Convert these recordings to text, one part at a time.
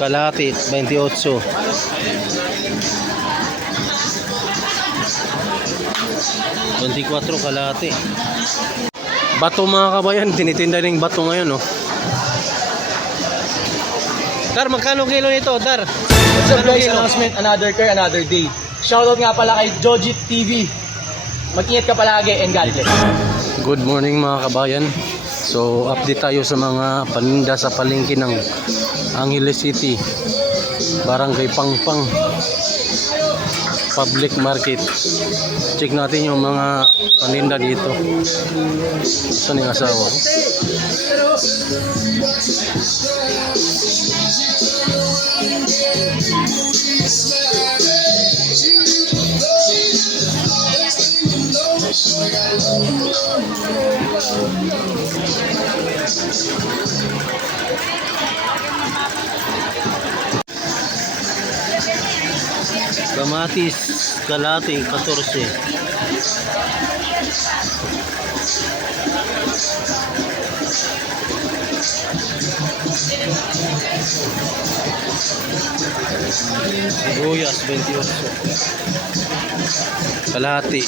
Kalahati, 28. Kuatro kalahati. Bato mga kabayan, tinitinda ng bato ngayon, oh. Dar, magkano kilo nito, Dar? What's up guys, announcement, another car, another day. Shoutout nga pala kay Jojit TV. Mag-ingat ka palagi and God bless. Good morning mga kabayan. So update tayo sa mga paninda sa palengke ng Angeles City, Barangay Pangpang Public Market. Check natin yung mga paninda dito. Saan yung asawa ko? Kamatis, kalahati, 14. Sibuyas, 28. Kalahati.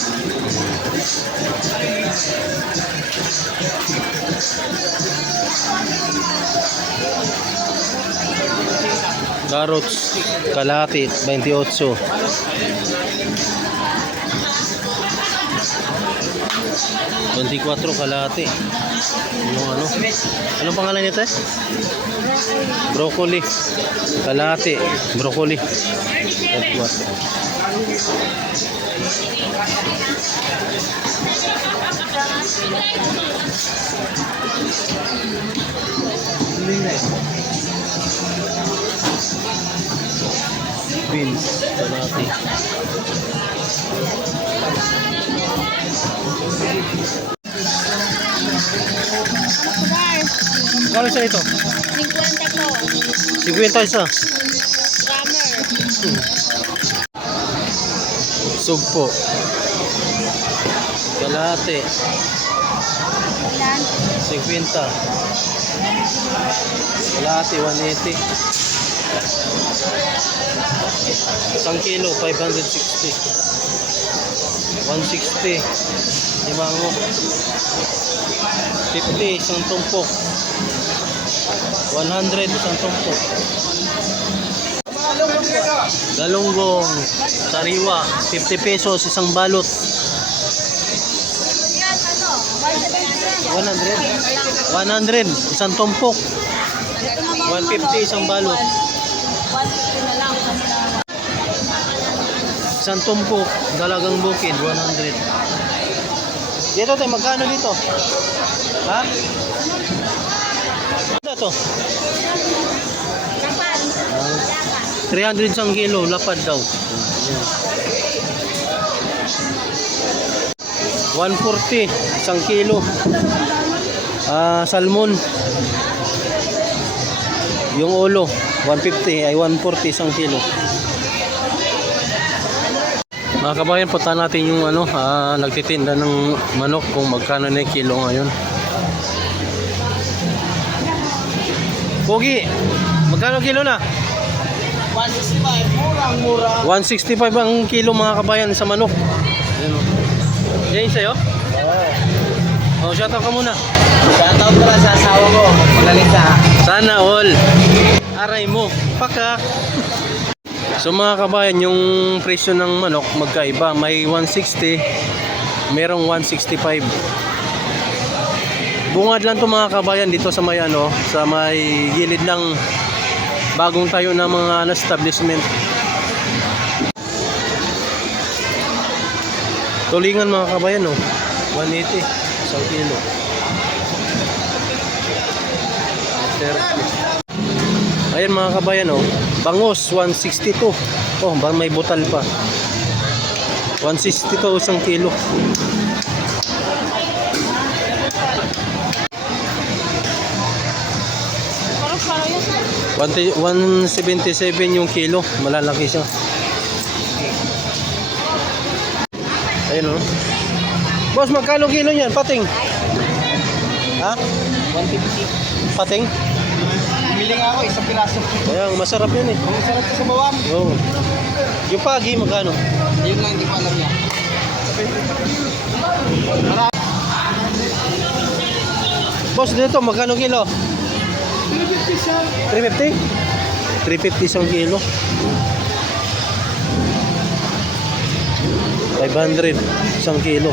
Carrots, kalahati, 28. Kalahati. Anong pangalan nito? Broccoli. Kalahati, broccoli. 24. Beans, kalahati. Kano siya ito? 50 po. 50 isa. Grammar. Sugpo. Kalahati. Ilan? 50. Kalahati, 180. 1 kilo, 560. 160. Limango. 50, isang tumpok. 100, isang tumpok. Galunggong, sariwa, 50 pesos, isang balot. 100, isang tumpok. 150, isang balot. 150 na lang. Isang tumpok, dalagang bukid, 100. Dito tayo, magkano dito? Ha? Ano to? Kapan? 300 isang kilo, lapad daw. 140 isang kilo. Salmon. Yung ulo, 150 ay 140 isang kilo. Mga kabayan, punta natin yung nagtitinda ng manok kung magkano na yung kilo ngayon. Pogi, magkano kilo na? 165, murang-mura. 165 ang kilo mga kabayan sa manok. Ayan o. Yan yung sa'yo? Oh, shoutout ka muna. Shoutout ko lang sa asawa ko. Magaling ka. Sana all. Aray mo. Pakak. So mga kabayan, yung presyo ng manok magkaiba. May 160, merong 165. Bungad lang to mga kabayan dito sa may sa may gilid ng bagong tayo na mga establishment. Tulingan mga kabayan, 180 isang kilo. 30. Ayan mga kabayan, bangus 162. Oh, may butal pa. 162 isang kilo. Parang 177 yung kilo, malalaki siya. Ayun Boss, magkano kilo niyan? Pating? Ha? 150. Pating? Bumili nga ako, isang piraso. Kaya masarap yun eh. Ang sarap sa bawang. Oo. Yung pagi, magkano? Yun lang, hindi ko alam yan. Boss, dito, magkano kilo? 350? 350 isang kilo. 500 isang kilo.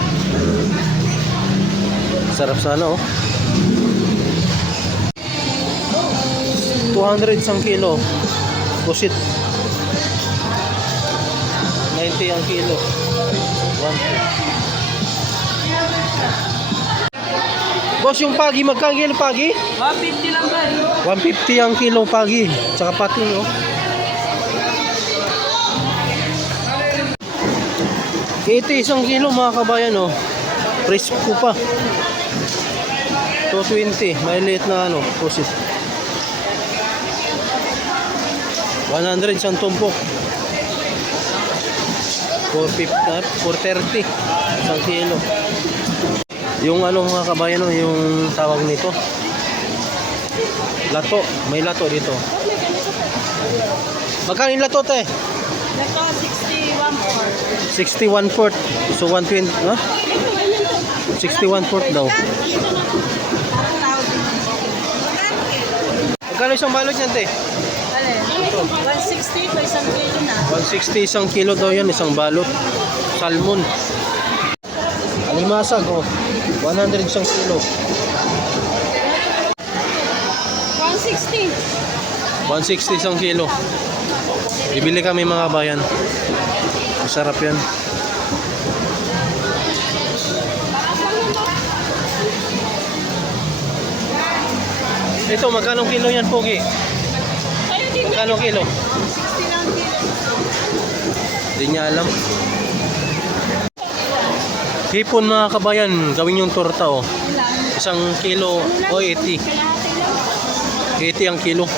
Sarap sana oh. 200 isang kilo. Pusit. 90 ang kilo. 1. Boss, yung pagi, magkano kilo pagi? 150 lang ba? 150 ang kilo pagi. Tsaka pating, oh. 80 isang kilo mga kabayan, oh. Presko pa. 220. May liit na ano, pusit. 100 isang tumpok. 430 isang kilo. Yung ano mga kabayan, oh, yung tawag nito. Lato. May lato dito. Magkano yung lato, te? Ito, 61 61 po. 4. So 120, no? 61 4 daw. Magkano isang balot niyan, te? Alin? 160 po isang kilo na. 160 isang kilo daw yan, isang balot. Salmon. Alimasag, oh. 100 isang kilo. 160. 160 isang kilo. Bibili kami mga bayan. Masarap yan. Ito, magkano kilo yan, Pogi? Magkano kilo? 60 lang kilo. Hindi niya alam. Hipon mga kabayan, gawin yung torta, oh. Isang kilo, o 80. 80 ang kilo.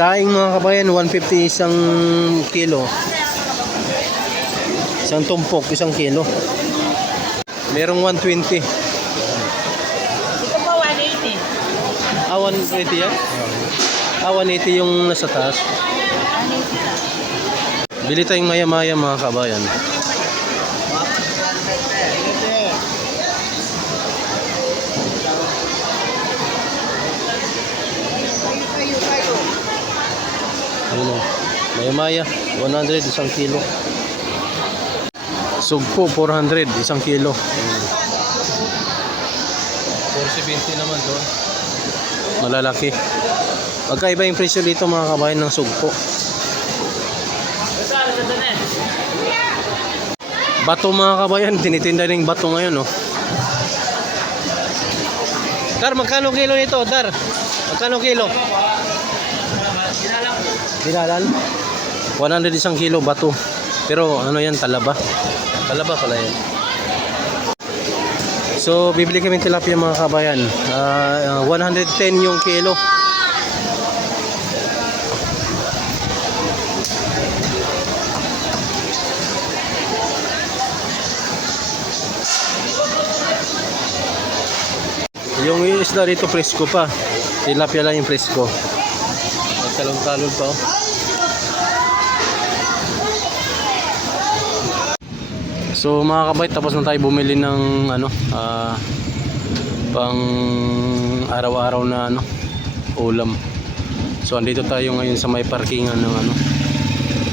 Daing mga kabayan, 150 isang kilo. Isang tumpok, isang kilo. Merong 120. Ito po 180. 180 yan? 180 yung nasa taas. Bili tayong maya-maya mga kabayan. Ayun o. Maya-maya, 100 isang kilo. Sugpo, 400 isang kilo. 470 naman doon. Malalaki. Magkaiba yung presyo dito mga kabayan ng sugpo. Bato mga kabayan, tinitinda rin bato ngayon, oh. Dar, magkano kilo nito, Dar? Magkano kilo? Dinalan? 100 isang kilo bato. Pero ano yan, talaba. Talaba pala yan. So, bibili kami tilapia mga kabayan. 110 yung kilo. Yung isda dito presko pa. Tilapia lang yung presko. Talon-talon pa, oh. So mga kabay, tapos na tayo bumili ng ano, pang araw-araw na ano, ulam. So andito tayo ngayon sa may parkingan ng ano,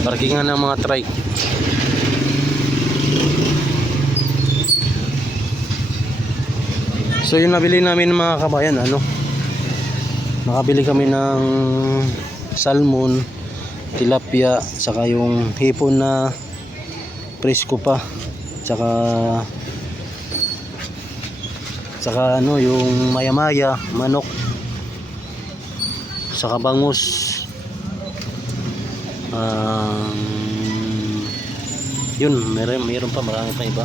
parkingan ng mga trike. So yung nabili namin mga kabayan, ano, nakabili kami ng salmon, tilapia, saka yung hipon na presko pa, saka ano, yung maya-maya, manok, saka bangus. Yun, meron pa, marami pa iba.